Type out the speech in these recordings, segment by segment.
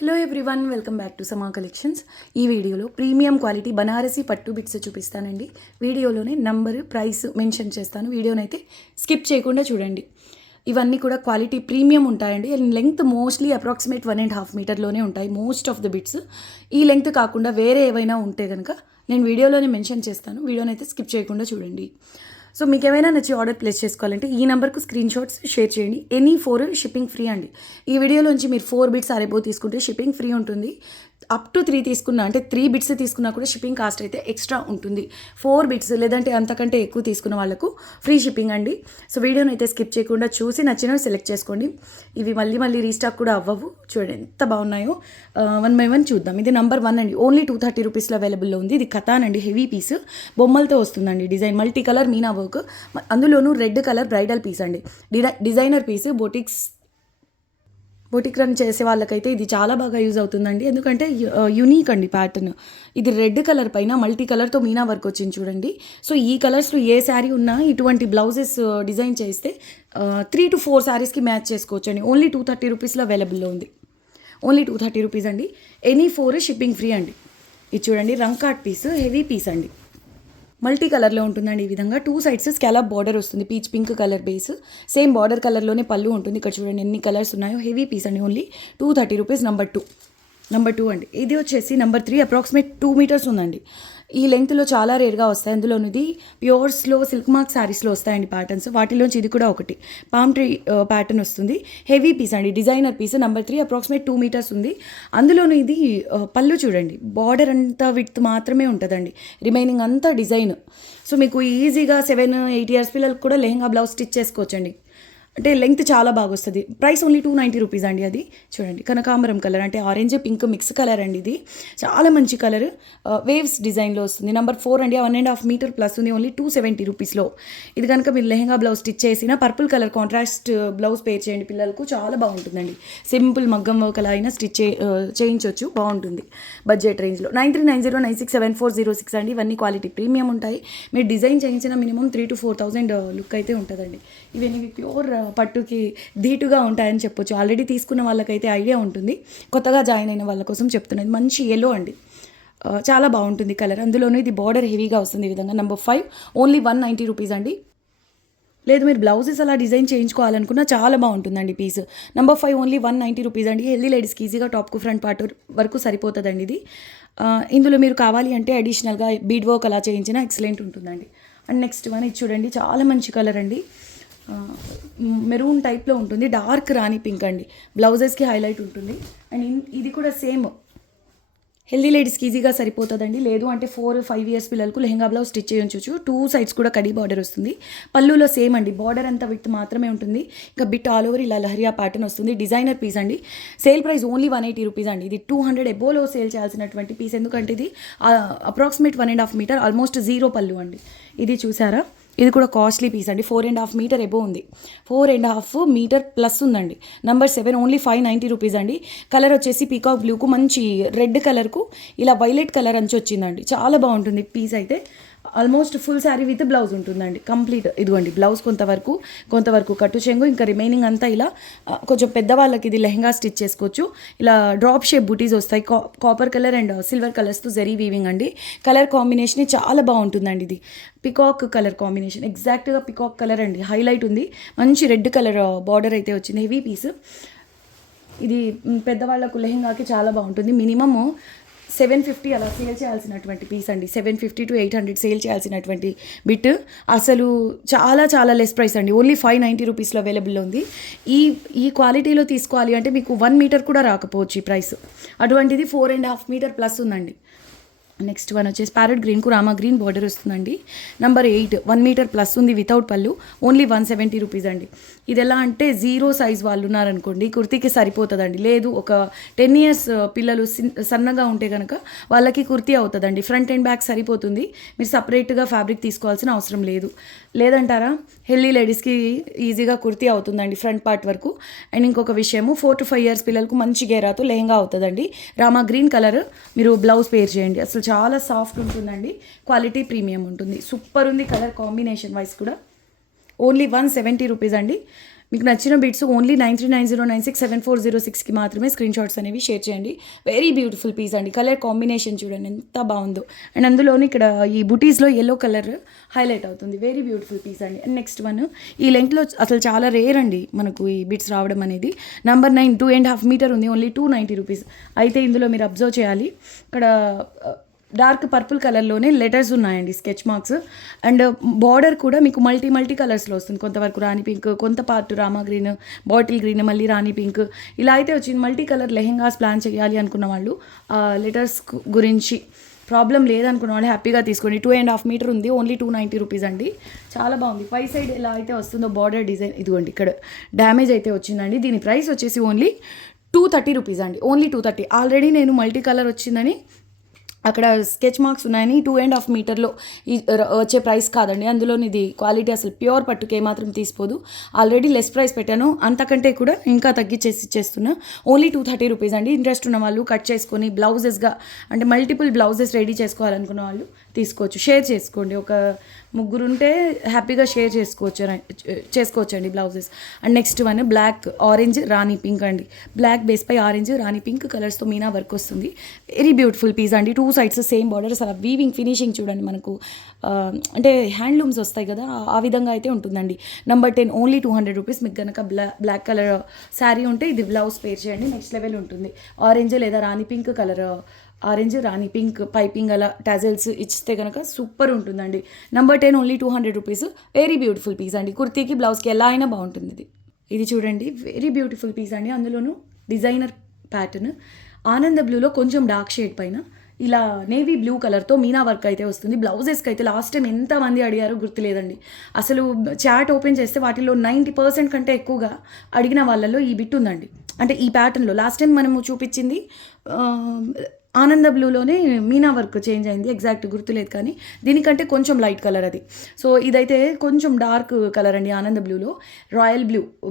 Hello everyone, welcome back to సమా collections. ఈ వీడియోలో ప్రీమియం క్వాలిటీ బనారసి పట్టు బిట్స్ చూపిస్తానండి. వీడియోలోనే నంబర్, ప్రైస్ మెన్షన్ చేస్తాను. వీడియోనైతే స్కిప్ చేయకుండా చూడండి. ఇవన్నీ కూడా క్వాలిటీ ప్రీమియం ఉంటాయండి. లెంగ్త్ మోస్ట్లీ అప్రాక్సిమేట్ 1.5 మీటర్లోనే ఉంటాయి మోస్ట్ ఆఫ్ ద బిట్స్. ఈ లెంగ్త్ కాకుండా వేరే ఏవైనా ఉంటే కనుక నేను వీడియోలోనే మెన్షన్ చేస్తాను. వీడియోనైతే స్కిప్ చేయకుండా చూడండి. సో మీకు ఏమైనా నచ్చి ఆర్డర్ ప్లేస్ చేసుకోవాలంటే ఈ నెంబర్కు స్క్రీన్ షాట్స్ షేర్ చేయండి. ఎనీ 4 షిప్పింగ్ ఫ్రీ అండి. ఈ వీడియోలోంచి మీరు 4 బిట్స్ అరేబో తీసుకుంటే షిప్పింగ్ ఫ్రీ ఉంటుంది. అప్ టు 3 తీసుకున్నా, అంటే 3 బిట్స్ తీసుకున్నా కూడా షిప్పింగ్ కాస్ట్ అయితే ఎక్స్ట్రా ఉంటుంది. 4 బిట్స్ లేదంటే అంతకంటే ఎక్కువ తీసుకున్న వాళ్ళకు ఫ్రీ షిప్పింగ్ అండి. సో వీడియోని అయితే స్కిప్ చేయకుండా చూసి నచ్చినవి సెలెక్ట్ చేసుకోండి. ఇవి మళ్ళీ రీస్టాక్ కూడా అవ్వవు. చూడండి ఎంత బాగున్నాయో. 1 by 1 చూద్దాం. ఇది నెంబర్ 1 అండి. ఓన్లీ 230 రూపీస్లో అవైలబుల్లో ఉంది. ఇది కథాన్ అండి, హెవీ పీస్, బొమ్మలతో వస్తుందండి. Design multi colour meena work, అందులోనూ రెడ్ కలర్ బ్రైడల్ పీస్ అండి. Designer piece. బొటిక్ రన్ చేసే వాళ్ళకైతే ఇది చాలా బాగా యూజ్ అవుతుందండి. ఎందుకంటే యూనిక్ అండి ప్యాటర్న్. ఇది రెడ్ కలర్ పైన మల్టీ కలర్తో మీనా వర్క్ వచ్చింది చూడండి. సో ఈ కలర్స్లో ఏ శారీ ఉన్నా ఇటువంటి బ్లౌజెస్ డిజైన్ చేస్తే 3 to 4 శారీస్కి మ్యాచ్ చేసుకోవచ్చు అండి. ఓన్లీ 230 రూపీస్లో అవైలబుల్లో ఉంది. ఓన్లీ 230 రూపీస్ అండి. ఎనీ 4 షిప్పింగ్ ఫ్రీ అండి. ఇది చూడండి, రంకాట్ పీస్, హెవీ పీస్ అండి. మల్టీ కలర్లో ఉంటుందండి. ఈ విధంగా 2 సైడ్స్ స్కాలప్ బార్డర్ వస్తుంది. Peach pink colour base, same border కలర్లోనే పళ్ళు ఉంటుంది. ఇక్కడ చూడండి ఎన్ని కలర్స్ ఉన్నాయో. హెవీ పీస్ అండి. Only 230 rupees. నెంబర్ 2 అండి. ఇది వచ్చేసి నెంబర్ 3, అప్రాక్సిమేట్ 2 మీటర్స్ ఉందండి. ఈ లెంగ్త్లో చాలా రేర్గా వస్తాయి. అందులోని ఇది ప్యూర్స్లో సిల్క్ మార్క్ శారీస్లో వస్తాయండి ప్యాటర్న్స్. వాటిలోంచి ఇది కూడా ఒకటి పామ్ ట్రీ ప్యాటర్న్ వస్తుంది. హెవీ పీస్ అండి, designer piece. Number 3, approximate 2 metres ఉంది. అందులోనూ ఇది పళ్ళు చూడండి, బార్డర్ అంతా విడ్త్ మాత్రమే ఉంటుందండి, రిమైనింగ్ అంతా డిజైన్. సో మీకు ఈజీగా 7-8 ఇయర్స్ పిల్లలకు కూడా లెహంగా బ్లౌజ్ స్టిచ్ చేసుకోవచ్చండి. అంటే లెంగ్త్ చాలా బాగా వస్తుంది. ప్రైస్ ఓన్లీ 290 రూపీస్ అండి. అది చూడండి, కనకాంబరం కలర్, అంటే ఆరెంజ్ పింక్ మిక్స్ కలర్ అండి. ఇది చాలా మంచి కలర్, వేవ్స్ డిజైన్లో వస్తుంది. నెంబర్ 4 అండి. 1.5 మీటర్ ప్లస్ ఉంది. ఓన్లీ 270 రూపీస్లో. ఇది కనుక మీరు లెహంగా బ్లౌజ్ స్టిచ్ చేసిన పర్పుల్ కలర్ కాంట్రాస్ట్ బ్లౌజ్ పేర్ చేయండి పిల్లలకు, చాలా బాగుంటుందండి. సింపుల్ మగ్గం వర్క్ అలా అయినా స్టిచ్ చేయించవచ్చు, బాగుంటుంది బడ్జెట్ రేంజ్లో. 9390967406 అండి. ఇవన్నీ క్వాలిటీ ప్రీమియం ఉంటాయి. మీరు డిజైన్ చేయించిన మినిమం 3,000 to 4,000 లుక్ అయితే ఉంటుందండి. ఇవన్నీ ప్యూర్ పట్టుకి ధీటుగా ఉంటాయని చెప్పొచ్చు. ఆల్రెడీ తీసుకున్న వాళ్ళకైతే ఐడియా ఉంటుంది. కొత్తగా జాయిన్ అయిన వాళ్ళ కోసం చెప్తున్నది. మంచి ఎల్లో అండి, చాలా బాగుంటుంది కలర్. అందులోనూ ఇది బార్డర్ హెవీగా వస్తుంది. ఈ విధంగా. నెంబర్ 5 ఓన్లీ 190 రూపీస్ అండి. లేదు మీరు బ్లౌజెస్ అలా డిజైన్ చేయించుకోవాలనుకున్నా చాలా బాగుంటుందండి పీస్. నెంబర్ 5 ఓన్లీ 190 రూపీస్ అండి. హెల్దీ లేడీస్కి ఈజీగా టాప్కు ఫ్రంట్ పార్ట్ వరకు సరిపోతుందండి ఇది. ఇందులో మీరు కావాలి అంటే అడిషనల్గా బీడ్ వర్క్ అలా చేయించినా ఎక్సలెంట్ ఉంటుందండి. అండ్ నెక్స్ట్ వన్, ఇది చూడండి, చాలా మంచి కలర్ అండి. మెరూన్ టైప్లో ఉంటుంది. డార్క్ రాణి పింక్ అండి. బ్లౌజెస్కి హైలైట్ ఉంటుంది. అండ్ ఇది కూడా సేమ్ హెల్దీ లేడీస్కి ఈజీగా సరిపోతుందండి. లేదు అంటే 4-5 ఇయర్స్ పిల్లలకు లెహంగా బ్లౌజ్ స్టిచ్ చేయించవచ్చు. 2 సైడ్స్ కూడా కడీ బార్డర్ వస్తుంది. పళ్ళులో సేమ్ అండి, బార్డర్ అంతా విత్ మాత్రమే ఉంటుంది. ఇంకా బిట్ ఆల్ ఓవర్ ఇలా లహరియా ప్యాటర్న్ వస్తుంది. డిజైనర్ పీస్ అండి. సేల్ ప్రైస్ ఓన్లీ 180 రూపీస్ అండి. ఇది 200 ఎబోలో సేల్ చేయాల్సినటువంటి పీస్. ఎందుకంటే ఇది అప్రాక్సిమేట్ 1.5 మీటర్, ఆల్మోస్ట్ 0 పళ్ళు అండి. ఇది చూసారా, ఇది కూడా కాస్ట్లీ పీస్ అండి. 4.5 మీటర్ ఎబో ఉంది. 4.5 మీటర్ ప్లస్ ఉందండి. నెంబర్ 7 ఓన్లీ 590 రూపీస్ అండి. కలర్ వచ్చేసి పీకాక్ బ్లూకు మంచి రెడ్ కలర్కు ఇలా వైలెట్ కలర్ అంచి వచ్చిందండి. చాలా బాగుంటుంది పీస్ అయితే. Almost full sari with blouse ఉంటుందండి కంప్లీట్. ఇదిగోండి బ్లౌజ్ కొంతవరకు కట్టు చెంగు, ఇంకా రిమైనింగ్ అంతా ఇలా కొంచెం పెద్దవాళ్ళకి ఇది లెహంగా స్టిచ్ చేసుకోవచ్చు. ఇలా డ్రాప్ షేప్ బుటీస్ వస్తాయి. కాపర్ కలర్ అండ్ సిల్వర్ కలర్స్తో జరీ వీవింగ్ అండి. కలర్ కాంబినేషన్ చాలా బాగుంటుందండి. ఇది పికాక్ కలర్ కాంబినేషన్, ఎగ్జాక్ట్గా పికాక్ కలర్ అండి. హైలైట్ ఉంది. మంచి రెడ్ కలర్ బార్డర్ అయితే వచ్చింది. Heavy piece. ఇది పెద్దవాళ్ళకు లెహంగాకి చాలా బాగుంటుంది. మినిమమ్ 750 అలా సేల్ చేయాల్సినటువంటి పీస్ అండి. 750 to 800 సేల్ చేయాల్సినటువంటి బిట్. అసలు చాలా లెస్ ప్రైస్ అండి. ఓన్లీ 590 రూపీస్లో అవైలబుల్లో ఉంది. ఈ క్వాలిటీలో తీసుకోవాలి అంటే మీకు 1 మీటర్ కూడా రాకపోవచ్చు ఈ ప్రైస్. అటువంటిది 4.5 మీటర్ ప్లస్ ఉందండి. నెక్స్ట్ వన్ వచ్చేసి ప్యారెట్ గ్రీన్కు రామా గ్రీన్ బార్డర్ వస్తుందండి. నెంబర్ 8 1 మీటర్ ప్లస్ ఉంది. వితౌట్ పళ్ళు. ఓన్లీ 170 రూపీస్ అండి. ఇది ఎలా అంటే 0 సైజ్ వాళ్ళు ఉన్నారనుకోండి, కుర్తీకి సరిపోతుందండి. లేదు ఒక 10 ఇయర్స్ పిల్లలు సన్నగా ఉంటే కనుక వాళ్ళకి కుర్తీ అవుతుందండి. ఫ్రంట్ అండ్ బ్యాక్ సరిపోతుంది. మీరు సపరేట్గా ఫ్యాబ్రిక్ తీసుకోవాల్సిన అవసరం లేదంటారా? హెల్దీ లేడీస్కి ఈజీగా కుర్తీ అవుతుందండి ఫ్రంట్ పార్ట్ వరకు. అండ్ ఇంకొక విషయము, 4 to 5 ఇయర్స్ పిల్లలకు మంచి గేరాతో లెహంగా అవుతుందండి. రామా గ్రీన్ కలర్ మీరు బ్లౌజ్ పేర్ చేయండి. అసలు చాలా సాఫ్ట్ ఉంటుందండి. క్వాలిటీ ప్రీమియం ఉంటుంది. సూపర్ ఉంది కలర్ కాంబినేషన్ వైస్ కూడా. ఓన్లీ 170 రూపీస్ అండి. మీకు నచ్చిన బిట్స్ ఓన్లీ 9390967406కి మాత్రమే స్క్రీన్ షాట్స్ అనేవి షేర్ చేయండి. వెరీ బ్యూటిఫుల్ పీస్ అండి. కలర్ కాంబినేషన్ చూడండి ఎంత బాగుందో. అండ్ అందులోని ఇక్కడ ఈ బుటీస్లో ఎల్లో కలర్ హైలైట్ అవుతుంది. వెరీ బ్యూటిఫుల్ పీస్ అండి. అండ్ నెక్స్ట్ వన్, ఈ లెంగ్త్లో అసలు చాలా రేర్ అండి మనకు ఈ బిట్స్ రావడం అనేది. నంబర్ 9 2.5 మీటర్ ఉంది, ఓన్లీ 290 రూపీస్. అయితే ఇందులో మీరు అబ్జర్వ్ చేయాలి, ఇక్కడ డార్క్ పర్పుల్ కలర్లోనే లెటర్స్ ఉన్నాయండి, స్కెచ్ మార్క్స్. అండ్ బార్డర్ కూడా మీకు మల్టీ కలర్స్లో వస్తుంది. కొంతవరకు రాణి పింక్, కొంత part Rama green, bottle green, మళ్ళీ రాణి పింక్, ఇలా అయితే వచ్చింది. మల్టీ కలర్ లెహెంగాస్ ప్లాన్ చేయాలి అనుకున్న వాళ్ళు లెటర్స్ గురించి ప్రాబ్లం లేదనుకున్న వాళ్ళు హ్యాపీగా తీసుకోండి. 2.5 మీటర్ ఉంది, ఓన్లీ 290 రూపీస్ అండి. చాలా బాగుంది. పై సైడ్ ఎలా అయితే వస్తుందో బార్డర్ డిజైన్, ఇదిగోండి ఇక్కడ డ్యామేజ్ అయితే వచ్చిందండి. దీని ప్రైస్ వచ్చేసి ఓన్లీ 230 రూపీస్ అండి, ఓన్లీ 230. ఆల్రెడీ నేను మల్టీ కలర్ వచ్చిందని అక్కడ స్కెచ్ మార్క్స్ ఉన్నాయని 2.5 మీటర్లో వచ్చే ప్రైస్ కాదండి. అందులోని ఇది క్వాలిటీ అసలు ప్యూర్ పట్టుకే మాత్రం తీసిపోదు. ఆల్రెడీ లెస్ ప్రైస్ పెట్టాను, అంతకంటే కూడా ఇంకా తగ్గించేసి ఇచ్చేస్తున్నా. ఓన్లీ 230 రూపీస్ అండి. ఇంట్రెస్ట్ ఉన్న వాళ్ళు కట్ చేసుకొని బ్లౌజెస్గా, అంటే మల్టిపుల్ బ్లౌజెస్ రెడీ చేసుకోవాలనుకున్న వాళ్ళు తీసుకోవచ్చు. షేర్ చేసుకోండి, ఒక ముగ్గురు ఉంటే హ్యాపీగా షేర్ చేసుకోవచ్చండి blouses. And next one black orange rani pink అండి. బ్లాక్ బేస్ పై ఆరెంజ్ రాణి పింక్ కలర్స్తో మీనా వర్క్ వస్తుంది. వెరీ బ్యూటిఫుల్ పీస్ అండి. 2 సైడ్స్ సేమ్ బార్డర్స్, అలా వీవింగ్ ఫినిషింగ్ చూడండి మనకు అంటే హ్యాండ్లూమ్స్ వస్తాయి కదా, ఆ విధంగా అయితే ఉంటుందండి. Number 10 only 200 rupees. మీకు కనుక బ్లాక్ కలర్ శారీ ఉంటే ఇది బ్లౌజ్ పేర్ చేయండి, నెక్స్ట్ లెవెల్ ఉంటుంది. ఆరెంజ్ లేదా rani pink colour, orange rani pink piping అలా టాజల్స్ ఇచ్చితే కనుక సూపర్ ఉంటుందండి. Number 10 only 200 rupees. Very beautiful piece అండి. కుర్తీకి బ్లౌజ్కి ఎలా అయినా బాగుంటుంది ఇది చూడండి. వెరీ బ్యూటిఫుల్ పీస్ అండి. అందులోనూ డిజైనర్ ప్యాటర్న్ ఆనంద బ్లూలో కొంచెం డార్క్ షేడ్ పైన ఇలా నేవీ బ్లూ కలర్తో మీనా వర్క్ అయితే వస్తుంది. బ్లౌజెస్కి అయితే లాస్ట్ టైం ఎంతమంది అడిగారో గుర్తులేదండి. అసలు చాట్ ఓపెన్ చేస్తే వాటిలో 90% కంటే ఎక్కువగా అడిగిన వాళ్ళలో ఈ బిట్ ఉందండి. అంటే ఈ ప్యాటర్న్లో లాస్ట్ టైం మనము చూపించింది ఆనంద బ్లూలోనే మీనా వర్క్ చేంజ్ అయింది, ఎగ్జాక్ట్ గుర్తులేదు కానీ దీనికంటే కొంచెం లైట్ కలర్ అది. సో ఇదైతే కొంచెం డార్క్ కలర్ అండి. ఆనంద బ్లూలో రాయల్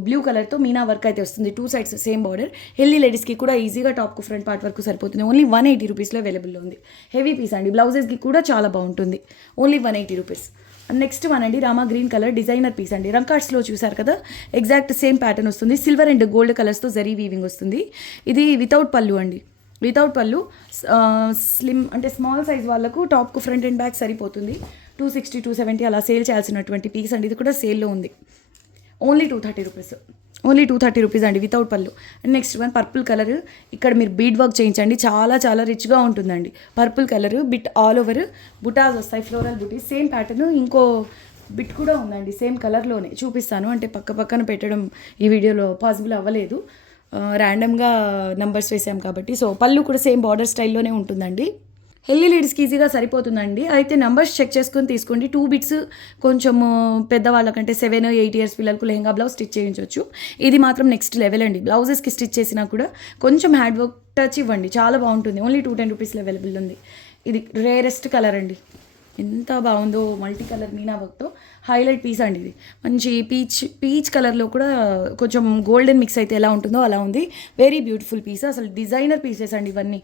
బ్లూ కలర్తో మీనా వర్క్ అయితే వస్తుంది. 2 సైడ్స్ సేమ్ బార్డర్. హెల్దీ లేడీస్కి కూడా ఈజీగా టాప్కు ఫ్రంట్ పార్ట్ వరకు సరిపోతుంది. ఓన్లీ 180 రూపీస్లో అవైలబుల్లో ఉంది. హెవీ పీస్ అండి. బ్లౌజెస్కి కూడా చాలా బాగుంటుంది. Only 180 rupees. నెక్స్ట్ వన్ అండి Rama green colour designer piece అండి. రంకార్డ్స్లో చూసారు కదా, ఎగ్జాక్ట్ సేమ్ ప్యాటర్న్ వస్తుంది. సిల్వర్ అండ్ గోల్డ్ కలర్స్తో జరీ వీవింగ్ వస్తుంది. ఇది వితౌట్ పళ్ళు అండి, వితౌట్ పళ్ళు. స్లిమ్ అంటే స్మాల్ సైజ్ వాళ్ళకు టాప్కు ఫ్రంట్ అండ్ బ్యాక్ సరిపోతుంది. 260 270 అలా సేల్ చేయాల్సినటువంటి పీస్ అండి. ఇది కూడా సేల్లో ఉంది. ఓన్లీ 230 రూపీస్, ఓన్లీ 230 రూపీస్ అండి వితౌట్ పళ్ళు. Next one purple colour. ఇక్కడ మీరు బీడ్ వర్క్ చేయించండి, చాలా చాలా రిచ్గా ఉంటుందండి. Purple colour bit all over butas వస్తాయి, ఫ్లోరల్ బుటీస్. సేమ్ ప్యాటర్న్ ఇంకో బిట్ కూడా ఉందండి సేమ్ కలర్లోనే, చూపిస్తాను. అంటే పక్కన పెట్టడం ఈ వీడియోలో పాసిబుల్ అవ్వలేదు, ర్యాండమ్గా నంబర్స్ వేసాం కాబట్టి. సో పళ్ళు కూడా సేమ్ బార్డర్ స్టైల్లోనే ఉంటుందండి. హెల్దీ లేడీస్కి ఈజీగా సరిపోతుందండి. అయితే నెంబర్స్ చెక్ చేసుకొని తీసుకోండి. 2 బిట్స్ కొంచెము పెద్దవాళ్ళకంటే 7-8 ఇయర్స్ పిల్లలకు లెహంగా బ్లౌజ్ స్టిచ్ చేయించవచ్చు. ఇది మాత్రం నెక్స్ట్ లెవెల్ అండి. బ్లౌజెస్కి స్టిచ్ చేసినా కూడా కొంచెం హ్యాండ్ వర్క్ టచ్ ఇవ్వండి, చాలా బాగుంటుంది. ఓన్లీ 210 రూపీస్లో అవైలబుల్ ఉంది. ఇది రేరెస్ట్ కలర్ అండి. ఎంత బాగుందో మల్టీ కలర్ మీనా వర్క్తో హైలైట్ పీస్ అండి. ఇది మంచి పీచ్ కలర్లో కూడా కొంచెం గోల్డెన్ మిక్స్ అయితే ఎలా ఉంటుందో అలా ఉంది. వెరీ బ్యూటిఫుల్ పీస్, అసలు డిజైనర్ పీసెస్ అండి ఇవన్నీ.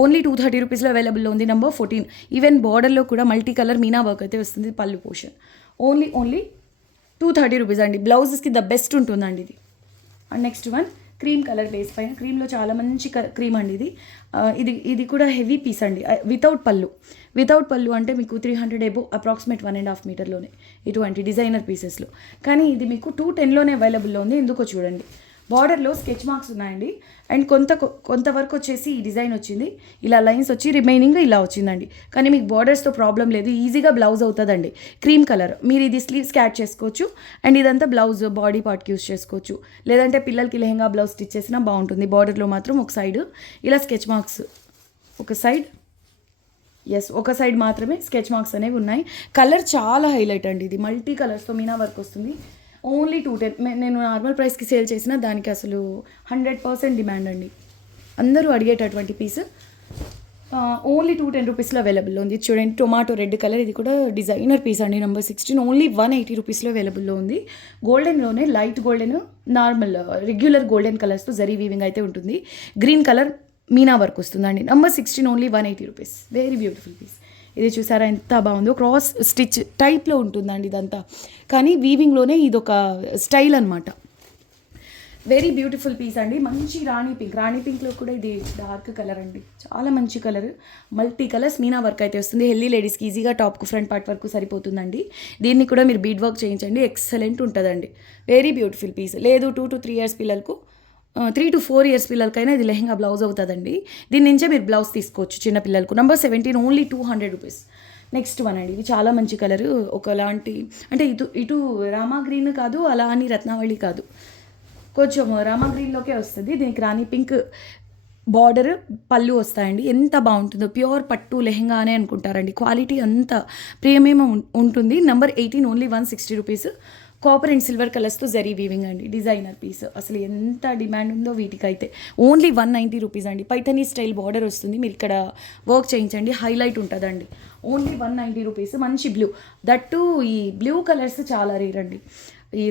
ఓన్లీ 230 రూపీస్లో అవైలబుల్లో ఉంది. నెంబర్ 14. ఈవెన్ బార్డర్లో కూడా మల్టీ కలర్ మీనా వర్క్ అయితే వస్తుంది. పళ్ళు పోర్షన్ ఓన్లీ 230 రూపీస్ అండి. బ్లౌజెస్కి ద బెస్ట్ ఉంటుందండి ఇది. And next one cream colour base పైన, క్రీమ్లో చాలా మంచి క్రీమ్ అండి ఇది. ఇది కూడా హెవీ పీస్ అండి. వితౌట్ పళ్ళు అంటే మీకు 300 ఎబో అప్రాక్సిమేట్ 1.5 మీటర్లోనే ఇటువంటి డిజైనర్ పీసెస్లో. కానీ ఇది మీకు 210లోనే అవైలబుల్లో ఉంది. ఎందుకో చూడండి, బార్డర్లో స్కెచ్ మార్క్స్ ఉన్నాయండి. అండ్ కొంతవరకు వచ్చేసి ఈ డిజైన్ వచ్చింది, ఇలా లైన్స్ వచ్చి రిమైనింగ్ ఇలా వచ్చిందండి. కానీ మీకు బార్డర్స్తో ప్రాబ్లం లేదు, ఈజీగా బ్లౌజ్ అవుతుందండి. క్రీమ్ కలర్ మీరు ఇది స్లీవ్స్కి యాడ్ చేసుకోవచ్చు. అండ్ ఇదంతా బ్లౌజ్ బాడీ పార్ట్కి యూస్ చేసుకోవచ్చు. లేదంటే పిల్లలకి లెహంగా బ్లౌజ్ స్టిచ్ చేసినా బాగుంటుంది. బార్డర్లో మాత్రం ఒక సైడ్ ఇలా స్కెచ్ మార్క్స్, ఒక సైడ్ మాత్రమే స్కెచ్ మార్క్స్ అనేవి ఉన్నాయి. కలర్ చాలా హైలైట్ అండి. ఇది మల్టీ కలర్స్తో మీనా వర్క్ వస్తుంది. ఓన్లీ 210. నేను నార్మల్ ప్రైస్కి సేల్ చేసిన దానికి అసలు 100% డిమాండ్ అండి. అందరూ అడిగేటటువంటి పీస్. ఓన్లీ 210 రూపీస్లో అవైలబుల్లో ఉంది. చూడండి టొమాటో రెడ్ కలర్, ఇది కూడా డిజైనర్ పీస్ అండి. నెంబర్ 16. ఓన్లీ 180 రూపీస్లో అవైలబుల్లో ఉంది. గోల్డెన్లోనే light golden, normal regular golden కలర్స్తో జరీ వీవింగ్ అయితే ఉంటుంది. గ్రీన్ కలర్ మీనా వర్క్ వస్తుందండి. Number 16. Only 180 rupees. Very beautiful piece. ఇది చూసారా ఎంత బాగుందో, క్రాస్ స్టిచ్ టైప్లో ఉంటుందండి ఇదంతా. కానీ వీవింగ్లోనే ఇదొక స్టైల్ అనమాట. వెరీ బ్యూటిఫుల్ పీస్ అండి. మంచి రాణి పింక్లో కూడా ఇది డార్క్ కలర్ అండి, చాలా మంచి colour. Multi colours Meena work అయితే వస్తుంది. హెల్దీ లేడీస్కి ఈజీగా టాప్కు ఫ్రంట్ పార్ట్ వరకు సరిపోతుందండి. దీన్ని కూడా మీరు బీడ్ వర్క్ చేయించండి, ఎక్సలెంట్ ఉంటుందండి. Very beautiful piece. లేదు 2 to 3 years పిల్లలకు, 3 to 4 years పిల్లలకైనా ఇది లెహంగా బ్లౌజ్ అవుతుందండి. దీని నుంచే మీరు బ్లౌజ్ తీసుకోవచ్చు చిన్న పిల్లలకు. Number 17 only 200 rupees. Next one అండి, ఇది చాలా మంచి కలర్. ఒకలాంటి అంటే ఇటు రామా గ్రీన్ కాదు, అలా అని రత్నావళి కాదు, కొంచెం రామా గ్రీన్లోకే వస్తుంది. దీనికి రాణి పింక్ బార్డర్ పళ్ళు వస్తాయండి. ఎంత బాగుంటుందో, ప్యూర్ పట్టు లెహంగా అనే అనుకుంటారండి. క్వాలిటీ అంత ప్రీమియం ఉంటుంది. Number 18 only 160 rupees. Copper and silver కలర్స్తో జరీ వీవింగ్ అండి, డిజైనర్ పీస్. అసలు ఎంత డిమాండ్ ఉందో వీటికైతే. ఓన్లీ 190 రూపీస్ అండి. పైథనీ స్టైల్ బార్డర్ వస్తుంది, మీరు ఇక్కడ వర్క్ చేయించండి, హైలైట్ ఉంటుందండి. Only 190 rupees. మంచి బ్లూ, దట్టు ఈ బ్లూ కలర్స్ చాలా రేర్ అండి. ఈ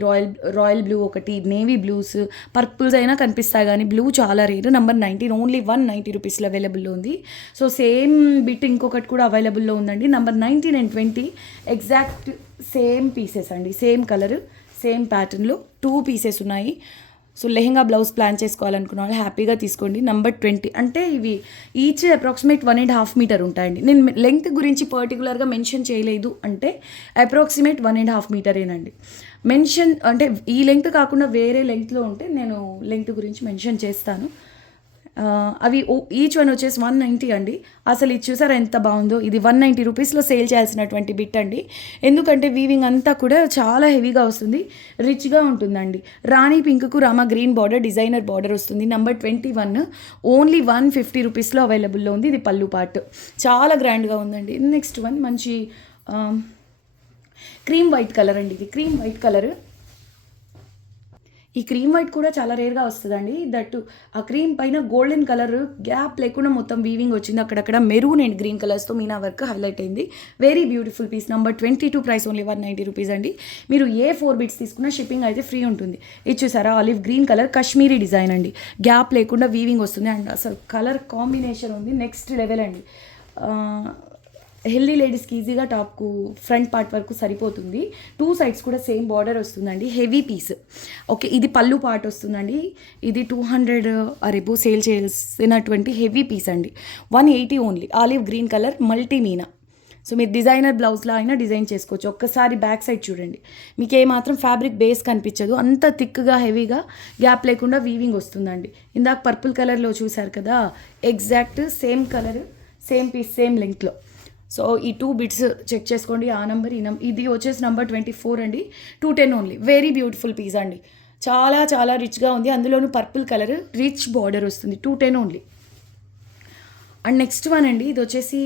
రాయల్ బ్లూ ఒకటి, నేవీ బ్లూస్, పర్పుల్స్ అయినా కనిపిస్తాయి కానీ బ్లూ చాలా రేర్. నెంబర్ 19 ఓన్లీ 190 రూపీస్లో అవైలబుల్లో ఉంది. సో సేమ్ బిట్ ఇంకొకటి కూడా అవైలబుల్లో ఉందండి. Number 19 and 20 exact same pieces అండి, సేమ్ కలర్ సేమ్ ప్యాటర్న్లో 2 పీసెస్ ఉన్నాయి. సో లెహంగా బ్లౌజ్ ప్లాన్ చేసుకోవాలనుకున్న వాళ్ళు హ్యాపీగా తీసుకోండి. నెంబర్ 20 అంటే ఇవి ఈచ్ అప్రాక్సిమేట్ 1.5 మీటర్ ఉంటాయండి. నేను లెంగ్త్ గురించి పర్టికులర్గా మెన్షన్ చేయలేదు, అంటే అప్రాక్సిమేట్ 1.5 మీటరేనండి. మెన్షన్ అంటే ఈ లెంగ్త్ కాకుండా వేరే లెంగ్త్లో ఉంటే నేను లెంగ్త్ గురించి మెన్షన్ చేస్తాను. అవి ఈచ్ వన్ వచ్చేసి 190 అండి. అసలు ఇది చూసారా ఎంత బాగుందో. ఇది 190 రూపీస్లో సేల్ చేయాల్సినటువంటి బిట్ అండి. ఎందుకంటే వీవింగ్ అంతా కూడా చాలా హెవీగా వస్తుంది, రిచ్గా ఉంటుందండి. రాణి పింక్కు Rama green border, designer border వస్తుంది. నెంబర్ 21 ఓన్లీ 150 రూపీస్లో అవైలబుల్లో ఉంది. ఇది పళ్ళు పార్ట్, చాలా గ్రాండ్గా ఉందండి. నెక్స్ట్ వన్ మంచి క్రీమ్ వైట్ కలర్ అండి. ఇది క్రీమ్ వైట్ కలర్. ఈ క్రీమ్ వైట్ కూడా చాలా రేర్గా వస్తుందండి. దట్టు ఆ క్రీమ్ పైన గోల్డెన్ కలర్ గ్యాప్ లేకుండా మొత్తం వీవింగ్ వచ్చింది. అక్కడక్కడ మెరూన్ అండ్ గ్రీన్ కలర్స్తో మీనా వర్క్ హైలైట్ అయింది. Very beautiful piece. Number 22 price only 190 rupees అండి. మీరు ఏ 4 బిట్స్ తీసుకున్నా షిప్పింగ్ అయితే ఫ్రీ ఉంటుంది. ఇది చూసారా olive green colour Kashmiri design అండి, గ్యాప్ లేకుండా వీవింగ్ వస్తుంది. అండ్ అసలు కలర్ కాంబినేషన్ ఉంది నెక్స్ట్ లెవెల్ అండి. హెల్దీ లేడీస్కి ఈజీగా టాప్కు ఫ్రంట్ పార్ట్ వరకు సరిపోతుంది. 2 సైడ్స్ కూడా సేమ్ బార్డర్ వస్తుందండి. Heavy piece. ఓకే, ఇది పళ్ళు పార్ట్ వస్తుందండి. ఇది 200 అరేబో సేల్ చేసినటువంటి హెవీ పీస్ అండి. 180 only. Olive green colour multi meena. So మీరు డిజైనర్ బ్లౌజ్లా అయినా డిజైన్ చేసుకోవచ్చు. ఒక్కసారి బ్యాక్ సైడ్ చూడండి, మీకు ఏమాత్రం ఫ్యాబ్రిక్ బేస్ కనిపించదు, అంత థిక్గా హెవీగా గ్యాప్ లేకుండా వీవింగ్ వస్తుందండి. ఇందాక పర్పుల్ కలర్లో చూసారు కదా, exact same colour, same piece, same లెంగ్త్లో. సో ఈ 2 బిట్స్ చెక్ చేసుకోండి. ఆ నెంబర్ ఇది వచ్చేసి నెంబర్ 24 అండి. 210 ఓన్లీ. వెరీ బ్యూటిఫుల్ పీస్ అండి, చాలా చాలా రిచ్గా ఉంది. అందులోనూ పర్పుల్ కలర్ రిచ్ బార్డర్ వస్తుంది. 210 ఓన్లీ. అండ్ నెక్స్ట్ వన్ అండి, ఇది వచ్చేసి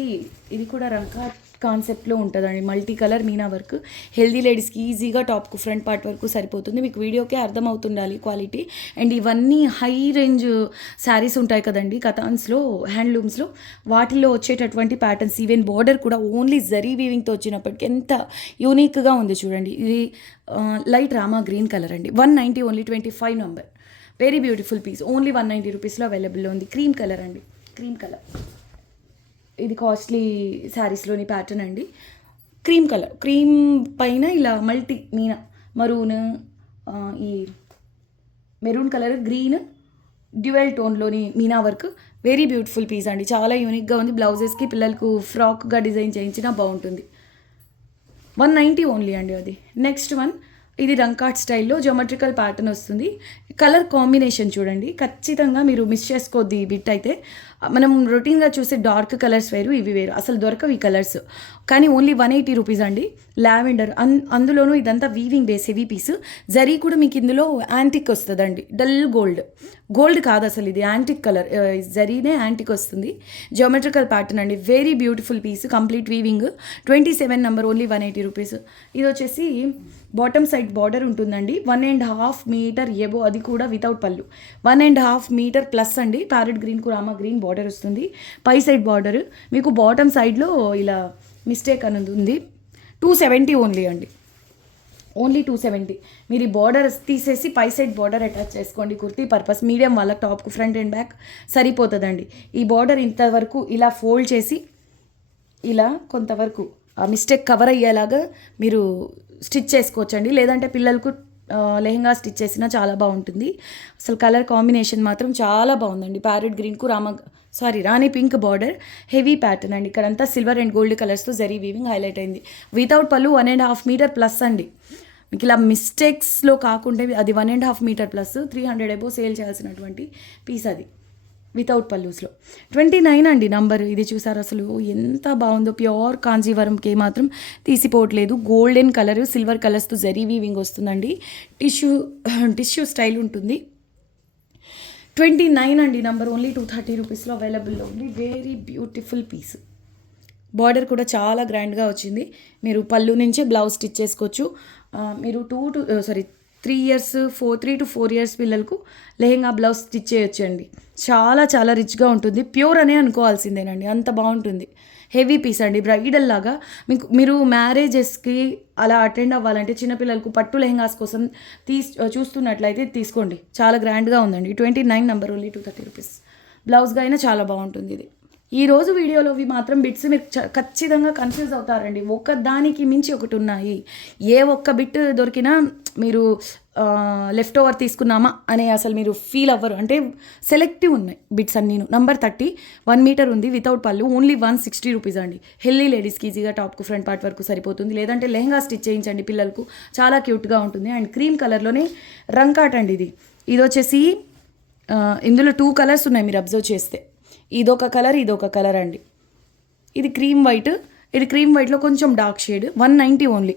ఇది కూడా రంకా కాన్సెప్ట్లో ఉంటుందండి. Multi colour meena work. Healthy లేడీస్కి ఈజీగా టాప్కు ఫ్రంట్ పార్ట్ వరకు సరిపోతుంది. మీకు వీడియోకే అర్థమవుతుండాలి క్వాలిటీ. అండ్ ఇవన్నీ హై రేంజ్ శారీస్ ఉంటాయి కదండి కథాన్స్లో, హ్యాండ్లూమ్స్లో, వాటిల్లో వచ్చేటటువంటి ప్యాటర్న్స్. ఈవెన్ బార్డర్ కూడా ఓన్లీ జరీ వీవింగ్తో వచ్చినప్పటికీ ఎంత యూనిక్గా ఉంది చూడండి. ఇది లైట్ రామా గ్రీన్ కలర్ అండి. 190 only. 25 number. Very beautiful piece. Only 190 రూపీస్లో అవైలబుల్లో ఉంది. క్రీమ్ కలర్ అండి, క్రీమ్ కలర్. ఇది కాస్ట్లీ శారీస్లోని ప్యాటర్న్ అండి. క్రీమ్ కలర్, క్రీమ్ పైన ఇలా మల్టీ మీనా, మరూన్, ఈ మెరూన్ కలర్, గ్రీన్, డ్యూయల్ టోన్లోని meena work. Very beautiful piece అండి, చాలా యూనిక్గా ఉంది. బ్లౌజెస్కి పిల్లలకు ఫ్రాక్గా డిజైన్ చేయించినా బాగుంటుంది. 190 ఓన్లీ అండి అది. నెక్స్ట్ వన్, ఇది రంకాట్ స్టైల్లో జోమెట్రికల్ ప్యాటర్న్ వస్తుంది. కలర్ కాంబినేషన్ చూడండి, ఖచ్చితంగా మీరు మిస్ చేసుకోవద్దు ఈ బిట్ అయితే. మనం రొటీన్గా చూసే డార్క్ కలర్స్ వేరు, ఇవి వేరు, అసలు దొరకవు ఈ కలర్స్. కానీ ఓన్లీ 180 రూపీస్ అండి. లావెండర్, అందులోనూ ఇదంతా weaving base heavy piece. Zari కూడా మీకు ఇందులో యాంటిక్ వస్తుందండి, డల్ గోల్డ్ కాదు అసలు, ఇది యాంటిక్ కలర్, జరీనే యాంటిక్ వస్తుంది. జియోమెట్రికల్ ప్యాటర్న్ అండి. Very beautiful piece, complete weaving. 27 number only 180 rupees. ఇది వచ్చేసి బాటమ్ సైడ్ బార్డర్ ఉంటుందండి. 1.5 మీటర్ ఎబో, అది కూడా వితౌట్ పళ్ళు. 1.5 మీటర్ ప్లస్ అండి. ప్యారెట్ గ్రీన్కు రామా గ్రీన్ బార్డర్ వస్తుంది. పై సైడ్ బార్డర్ మీకు బాటమ్ సైడ్లో ఇలా మిస్టేక్ అనేది ఉంది. 270 ఓన్లీ అండి. ఓన్లీ 270. మీరు ఈ బార్డర్ తీసేసి పై సైడ్ బార్డర్ అటాచ్ చేసుకోండి. కుర్తీ పర్పస్ మీడియం వాళ్ళకి టాప్కు ఫ్రంట్ అండ్ బ్యాక్ సరిపోతుందండి. ఈ బార్డర్ ఇంతవరకు ఇలా ఫోల్డ్ చేసి ఇలా కొంతవరకు ఆ మిస్టేక్ కవర్ అయ్యేలాగా మీరు స్టిచ్ చేసుకోవచ్చండి. లేదంటే పిల్లలకు లెహెంగా స్టిచ్ చేసినా చాలా బాగుంటుంది. అసలు కలర్ కాంబినేషన్ మాత్రం చాలా బాగుందండి. ప్యారెట్ గ్రీన్కు rani pink border, heavy pattern అండి. ఇక్కడంతా సిల్వర్ అండ్ గోల్డ్ కలర్స్తో జరీ వీవింగ్ హైలైట్ అయింది. వితౌట్ పళ్ళు 1.5 మీటర్ ప్లస్ అండి. మీకు ఇలా మిస్టేక్స్లో కాకుండా అది 1.5 మీటర్ ప్లస్ 300 ఎబో సేల్ చేయాల్సినటువంటి పీస్ అది వితౌట్ పల్లూస్లో. 29 అండి నంబర్. ఇది చూసారు అసలు ఎంత బాగుందో. ప్యూర్ కాంజీవరంకి మాత్రం తీసిపోవట్లేదు. గోల్డెన్ కలర్ సిల్వర్ కలర్స్తో జరీ వీవింగ్ వస్తుందండి. టిష్యూ స్టైల్ ఉంటుంది. 29 అండి నంబర్. ఓన్లీ 230 రూపీస్లో అవైలబుల్లో ఉంది. Very beautiful piece. బార్డర్ కూడా చాలా గ్రాండ్గా వచ్చింది. మీరు పళ్ళు నుంచే బ్లౌజ్ స్టిచ్ చేసుకోవచ్చు. మీరు 3 ఇయర్స్ 3 to 4 ఇయర్స్ పిల్లలకు లెహెంగా బ్లౌజ్ స్టిచ్ చేయొచ్చు అండి. చాలా చాలా రిచ్గా ఉంటుంది. ప్యూర్ అనే అనుకోవాల్సిందేనండి, అంత బాగుంటుంది. హెవీ పీస్ అండి, బ్రైడల్ లాగా. మీరు మ్యారేజెస్కి అలా అటెండ్ అవ్వాలంటే చిన్నపిల్లలకు పట్టు లెహెంగాస్ కోసం చూస్తున్నట్లయితే తీసుకోండి. చాలా గ్రాండ్గా ఉందండి. 29 నెంబర్. Only 230 rupees. బ్లౌజ్గా అయినా చాలా బాగుంటుంది ఇది. ఈరోజు వీడియోలో మాత్రం బిట్స్ మీరు ఖచ్చితంగా కన్ఫ్యూజ్ అవుతారండి. దానికి మించి ఒకటి ఉన్నాయి. ఏ ఒక్క బిట్ దొరికినా మీరు లెఫ్ట్ ఓవర్ తీసుకున్నామా అనే అసలు మీరు ఫీల్ అవ్వరు. అంటే సెలెక్టివ్ ఉన్నాయి బిట్స్ అన్నీను. నంబర్ 30, 1 మీటర్ ఉంది. వితౌట్ పళ్ళు. ఓన్లీ 160 రూపీస్ అండి. హెల్దీ లేడీస్కి ఈజీగా టాప్కు ఫ్రంట్ పార్ట్ వరకు సరిపోతుంది. లేదంటే లెహంగా స్టిచ్ చేయించండి పిల్లలకు, చాలా క్యూట్గా ఉంటుంది. అండ్ క్రీమ్ కలర్లోనే రంకాట్ అండి ఇది వచ్చేసి ఇందులో 2 కలర్స్ ఉన్నాయి మీరు అబ్జర్వ్ చేస్తే. ఇదొక కలర్ అండి. ఇది క్రీమ్ వైట్. ఇది క్రీమ్ వైట్లో కొంచెం డార్క్ షేడ్. 190 ఓన్లీ.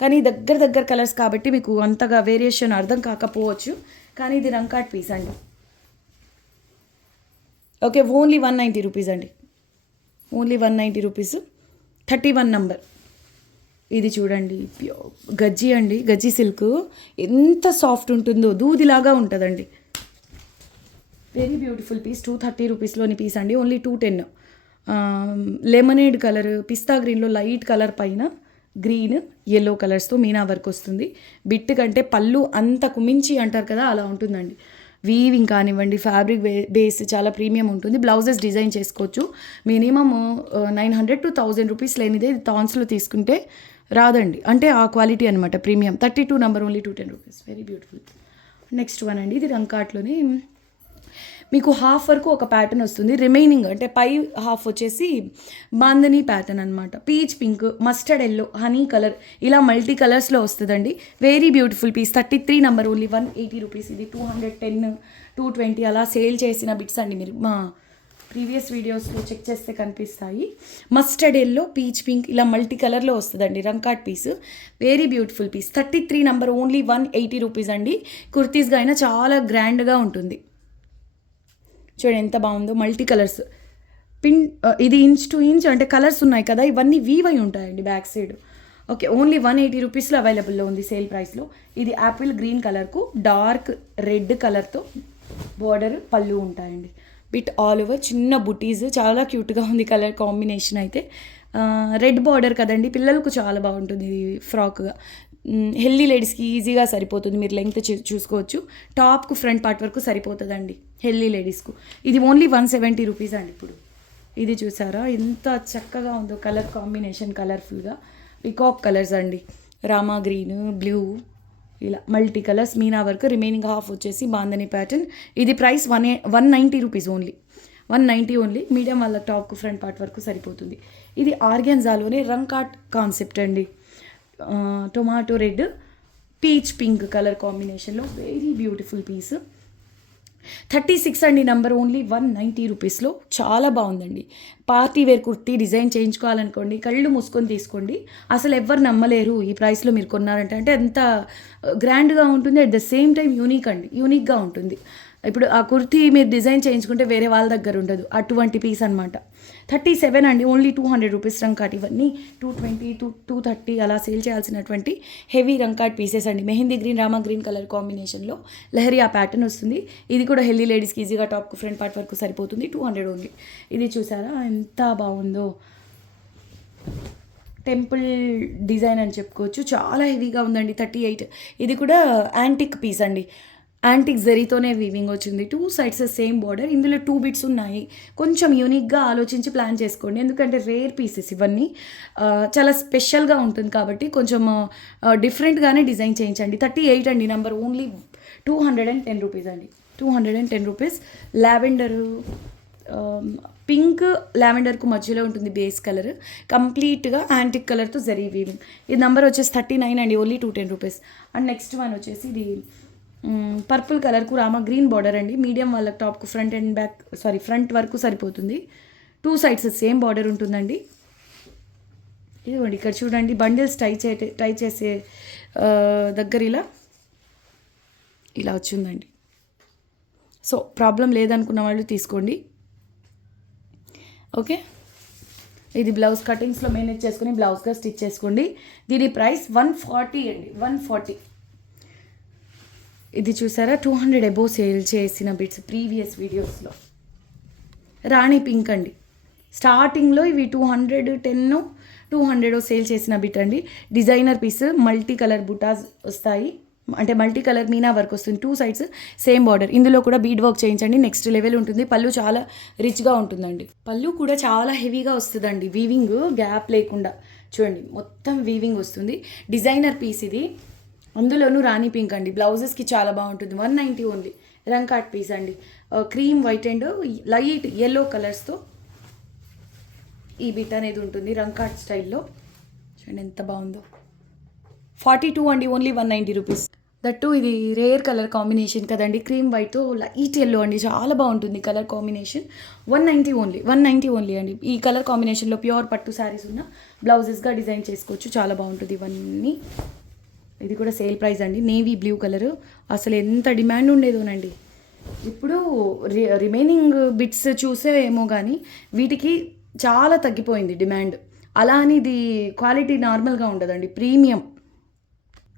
కానీ దగ్గర కలర్స్ కాబట్టి మీకు అంతగా వేరియేషన్ అర్థం కాకపోవచ్చు. కానీ ఇది రంకాట్ పీస్ అండి. ఓకే, ఓన్లీ 190 రూపీస్ అండి. Only 190 rupees. 31 నంబర్. ఇది చూడండి, గజ్జి అండి. గజ్జి సిల్క్ ఎంత సాఫ్ట్ ఉంటుందో, దూదిలాగా ఉంటుందండి. Very beautiful piece. 230 రూపీస్లోని పీస్ అండి. ఓన్లీ 210. లెమనేడ్ కలర్, పిస్తా గ్రీన్లో లైట్ కలర్ పైన గ్రీన్ ఎల్లో కలర్స్తో మీనా వర్క్ వస్తుంది. బిట్ కంటే పళ్ళు అంతకు మించి అంటారు కదా, అలా ఉంటుందండి. వీవింగ్ కానివ్వండి, ఫ్యాబ్రిక్ బేస్ చాలా ప్రీమియం ఉంటుంది. బ్లౌజెస్ డిజైన్ చేసుకోవచ్చు. మినిమమ్ 900 to 1000 రూపీస్ లేనిదే థాన్స్లో తీసుకుంటే రాదండి. అంటే ఆ క్వాలిటీ అనమాట, premium. 32 number. Only 210 rupees. Very beautiful. Next one అండి. ఇది రంకాట్లోనే మీకు హాఫ్ వరకు ఒక ప్యాటర్న్ వస్తుంది. రిమైనింగ్ అంటే పై హాఫ్ వచ్చేసి బాందని ప్యాటర్న్ అనమాట. Peach pink, mustard yellow, honey colour, ఇలా మల్టీ కలర్స్లో వస్తుందండి. Very beautiful piece. 33 number. Only 180 rupees. ఇది 210, 220 అలా సేల్ చేసిన బిట్స్ అండి. మీరు మా ప్రీవియస్ వీడియోస్లో చెక్ చేస్తే కనిపిస్తాయి. మస్టర్డ్ ఎల్లో, పీచ్ పింక్, ఇలా మల్టీ కలర్లో వస్తుందండి రంకాట్ piece. Very beautiful piece. 33 number. Only 180 rupees అండి. కుర్తీస్గా అయినా చాలా గ్రాండ్గా ఉంటుంది. చూడండి ఎంత బాగుందో. Multi colours. ఇది ఇంచ్ టు ఇంచ్ అంటే కలర్స్ ఉన్నాయి కదా, ఇవన్నీ వీవ్ అయి ఉంటాయండి బ్యాక్ సైడ్. ఓకే, ఓన్లీ 180 రూపీస్లో అవైలబుల్లో ఉంది సేల్ ప్రైస్లో. ఇది యాపిల్ గ్రీన్ కలర్కు డార్క్ రెడ్ కలర్తో బార్డర్, పళ్ళు ఉంటాయండి. బిట్ ఆల్ ఓవర్ చిన్న బుటీస్. చాలా క్యూట్గా ఉంది కలర్ కాంబినేషన్ అయితే. రెడ్ బార్డర్ కదండి, పిల్లలకు చాలా బాగుంటుంది ఇది ఫ్రాక్గా. హెల్దీ లేడీస్కి ఈజీగా సరిపోతుంది. మీరు లెంగ్త్ చూసుకోవచ్చు. టాప్కు ఫ్రంట్ పార్ట్ వరకు సరిపోతుందండి హెల్దీ లేడీస్కు. ఇది ఓన్లీ 170 రూపీస్ అండి. ఇప్పుడు ఇది చూసారా ఎంత చక్కగా ఉందో కలర్ కాంబినేషన్, కలర్ఫుల్గా. పికాక్ కలర్స్ అండి. రామా గ్రీన్, బ్లూ, ఇలా multi colours, Meena work. Remaining half వచ్చేసి బాందని ప్యాటర్న్. ఇది price 190 rupees. Only 190 only. Medium వాళ్ళ టాప్కు ఫ్రంట్ పార్ట్ వరకు సరిపోతుంది. ఇది ఆర్గాన్జాలోనే రంకాట్ కాన్సెప్ట్ అండి. Tomato red, peach pink colour కాంబినేషన్లో వెరీ బ్యూటిఫుల్ పీస్. 36 అండి నంబర్. ఓన్లీ 190 రూపీస్లో చాలా బాగుందండి. పార్టీ వేర్ కుర్తీ డిజైన్ చేయించుకోవాలనుకోండి, కళ్ళు మూసుకొని తీసుకోండి. అసలు ఎవ్వరు నమ్మలేరు ఈ ప్రైస్లో మీరు కొన్నారంటే. అంటే ఎంత గ్రాండ్గా ఉంటుంది, అట్ ద సేమ్ టైం యూనిక్గా ఉంటుంది. ఇప్పుడు ఆ కుర్తీ మీరు డిజైన్ చేయించుకుంటే వేరే వాళ్ళ దగ్గర ఉండదు, అటువంటి పీస్ అనమాట. 37 అండి. ఓన్లీ 200 రూపీస్ రంకాట్. ఇవన్నీ 220, 230 అలా సేల్ చేయాల్సినటువంటి హెవీ రంకాట్ పీసెస్ అండి. Mehndi green, Rama green colour కాంబినేషన్లో లహరి ఆ ప్యాటర్న్ వస్తుంది. ఇది కూడా హెల్దీ లేడీస్కి ఈజీగా టాప్కు ఫ్రంట్ పార్ట్ వరకు సరిపోతుంది. 200 ఓన్లీ. ఇది చూసారా ఎంత బాగుందో. టెంపుల్ డిజైన్ అని చెప్పుకోవచ్చు. చాలా హెవీగా ఉందండి. 38. ఇది కూడా యాంటిక్ పీస్ అండి. యాంటిక్ జరీతోనే వీవింగ్ వచ్చింది. 2 సైడ్స్ సేమ్ బార్డర్. ఇందులో 2 బిట్స్ ఉన్నాయి. కొంచెం యూనిక్గా ఆలోచించి ప్లాన్ చేసుకోండి. ఎందుకంటే రేర్ పీసెస్ ఇవన్నీ. చాలా స్పెషల్గా ఉంటుంది కాబట్టి కొంచెం డిఫరెంట్గానే డిజైన్ చేయించండి. 38 అండి నెంబర్. ఓన్లీ 210 రూపీస్ అండి. 210 రూపీస్. లావెండరు పింక్ లావెండర్కు మధ్యలో ఉంటుంది బేస్ కలర్. కంప్లీట్గా యాంటిక్ కలర్తో జరీ వీవింగ్. ఈ నెంబర్ వచ్చేసి 39 అండి. Only 210 rupees. And next one వచ్చేసి ఇది పర్పుల్ కలర్కు రామా గ్రీన్ బార్డర్ అండి. మీడియం వాళ్ళకి టాప్కు ఫ్రంట్ అండ్ బ్యాక్ ఫ్రంట్ వరకు సరిపోతుంది. 2 సైడ్స్ సేమ్ బార్డర్ ఉంటుందండి. ఇదిగోండి ఇక్కడ చూడండి, బండిల్స్ టై చేసే దగ్గర ఇలా వచ్చిందండి. సో ప్రాబ్లం లేదనుకున్న వాళ్ళు తీసుకోండి. ఓకే, ఇది బ్లౌజ్ కటింగ్స్లో మేనేజ్ చేసుకుని బ్లౌజ్గా స్టిచ్ చేసుకోండి. దీని ప్రైస్ 140 అండి. 140. ఇది చూసారా, 200 అబోవ్ సేల్ చేసిన బిట్స్ ప్రీవియస్ వీడియోస్లో. రాణి పింక్ అండి. స్టార్టింగ్లో ఇవి 210 200 సేల్ చేసిన బిట్ అండి. డిజైనర్ పీస్, మల్టీ కలర్ బుటాస్ వస్తాయి, అంటే మల్టీ కలర్ మీనా వర్క్ వస్తుంది. 2 సైడ్స్ సేమ్ బార్డర్. ఇందులో కూడా బీడ్ వర్క్ చేయించండి. నెక్స్ట్ లెవెల్ ఉంటుంది. పళ్ళు చాలా రిచ్గా ఉంటుందండి. పళ్ళు కూడా చాలా హెవీగా వస్తుందండి. వీవింగ్ గ్యాప్ లేకుండా చూడండి, మొత్తం వీవింగ్ వస్తుంది. డిజైనర్ పీస్ ఇది. అందులోనూ రాణి పింక్ అండి. బ్లౌజెస్కి చాలా బాగుంటుంది. 190 ఓన్లీ. రంకాట్ పీస్ అండి. Cream white and light yellow కలర్స్తో ఈ బిట్ అనేది ఉంటుంది రంకాట్ స్టైల్లో. చూడండి ఎంత బాగుందో. 42 అండి. Only 190 rupees. దట్టు ఇది రేర్ కలర్ కాంబినేషన్ కదండి. క్రీమ్ వైట్తో లైట్ ఎల్లో అండి. చాలా బాగుంటుంది కలర్ కాంబినేషన్. 190 ఓన్లీ. 190 ఓన్లీ అండి. ఈ కలర్ కాంబినేషన్లో ప్యూర్ పట్టు శారీస్ ఉన్న బ్లౌజెస్గా డిజైన్ చేసుకోవచ్చు. చాలా బాగుంటుంది ఇవన్నీ. ఇది కూడా సేల్ ప్రైస్ అండి. Navy blue colour. అసలు ఎంత డిమాండ్ ఉండేదోనండి. ఇప్పుడు రిమైనింగ్ బిట్స్ చూసే ఏమో కానీ వీటికి చాలా తగ్గిపోయింది డిమాండ్. అలా అని ఇది క్వాలిటీ నార్మల్గా ఉండదండి, ప్రీమియం.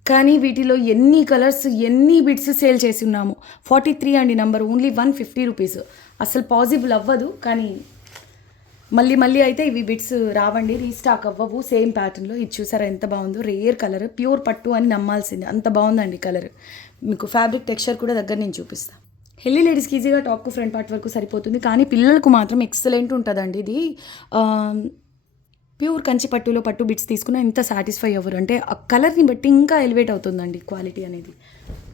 కానీ వీటిలో ఎన్ని కలర్స్, ఎన్ని బిట్స్ సేల్ చేసి ఉన్నాము. 43 అండి నెంబర్. Only 150 rupees. అసలు పాసిబుల్ అవ్వదు, కానీ మళ్ళీ అయితే ఇవి బిట్స్ రావండి, రీస్టాక్ అవ్వవు సేమ్ ప్యాటర్న్లో. ఇది చూసారా ఎంత బాగుందో. రేర్ కలర్, ప్యూర్ పట్టు అని నమ్మాల్సిందే, అంత బాగుందండి కలర్. మీకు ఫ్యాబ్రిక్ టెక్స్చర్ కూడా దగ్గర నేను చూపిస్తాను. హెల్దీ లేడీస్కి ఈజీగా టాప్కు ఫ్రంట్ పార్ట్ వరకు సరిపోతుంది, కానీ పిల్లలకు మాత్రం ఎక్సలెంట్ ఉంటుందండి ఇది. ప్యూర్ కంచి పట్టులో పట్టు బిట్స్ తీసుకున్నా ఎంత సాటిస్ఫై అవ్వరు, అంటే ఆ కలర్ని బట్టి ఇంకా ఎలివేట్ అవుతుందండి క్వాలిటీ అనేది.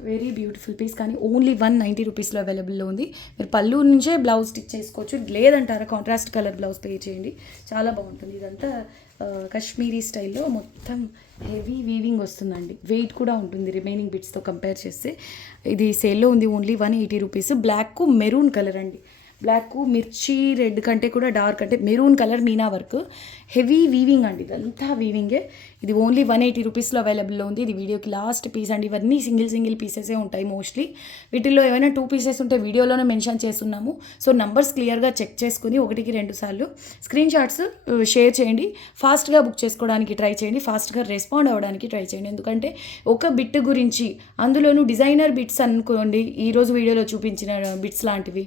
Very beautiful piece. కానీ ఓన్లీ 190 రూపీస్లో అవైలబుల్లో ఉంది. మీరు పళ్ళు నుంచే బ్లౌజ్ స్టిచ్ చేసుకోవచ్చు, లేదంటారా కాంట్రాస్ట్ కలర్ బ్లౌజ్ పే చేయండి, చాలా బాగుంటుంది. ఇదంతా కాశ్మీరీ స్టైల్లో మొత్తం హెవీ వీవింగ్ వస్తుందండి. వెయిట్ కూడా ఉంటుంది రిమైనింగ్ బిట్స్తో కంపేర్ చేస్తే. ఇది సేల్లో ఉంది. Only 180 rupees. Black maroon colour అండి. బ్లాక్ మిర్చి రెడ్ కంటే కూడా డార్క్, అంటే maroon colour meena work. Heavy weaving అండి, ఇదంతా వీవింగే. ఇది ఓన్లీ 180 రూపీస్లో అవైలబుల్లో ఉంది. ఇది వీడియోకి లాస్ట్ పీస్ అండి. ఇవన్నీ సింగిల్ పీసెసే ఉంటాయి మోస్ట్లీ. వీటిల్లో ఏమైనా 2 పీసెస్ ఉంటే వీడియోలోనే మెన్షన్ చేస్తున్నాము. సో నంబర్స్ క్లియర్గా చెక్ చేసుకుని 1కి 2 సార్లు స్క్రీన్ షాట్స్ షేర్ చేయండి. ఫాస్ట్గా బుక్ చేసుకోవడానికి ట్రై చేయండి, ఫాస్ట్గా రెస్పాండ్ అవ్వడానికి ట్రై చేయండి. ఎందుకంటే ఒక బిట్ గురించి, అందులోనూ డిజైనర్ బిట్స్ అనుకోండి, ఈరోజు వీడియోలో చూపించిన బిట్స్ లాంటివి,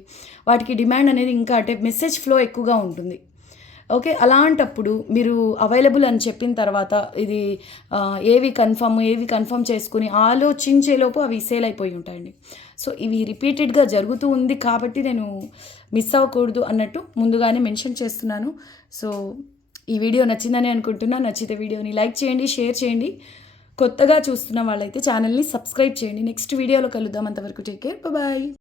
వాటికి డిమాండ్ అనేది ఇంకా, అంటే మెసేజ్ ఫ్లో ఎక్కువగా ఉంటుంది. ఓకే, అలాంటప్పుడు మీరు అవైలబుల్ అని చెప్పిన తర్వాత ఇది ఏవి కన్ఫర్మ్ చేసుకుని ఆలోచించేలోపు అవి సేల్ అయిపోయి ఉంటాయండి. సో ఇవి రిపీటెడ్గా జరుగుతూ ఉంది కాబట్టి నేను మిస్ అవ్వకూడదు అన్నట్టు ముందుగానే మెన్షన్ చేస్తున్నాను. సో ఈ వీడియో నచ్చిందని అనుకుంటున్నా. నచ్చితే వీడియోని లైక్ చేయండి, షేర్ చేయండి. కొత్తగా చూస్తున్న వాళ్ళైతే ఛానల్ని సబ్స్క్రైబ్ చేయండి. నెక్స్ట్ వీడియోలో కలుద్దాం. అంతవరకు టేక్ కేర్, బాయ్.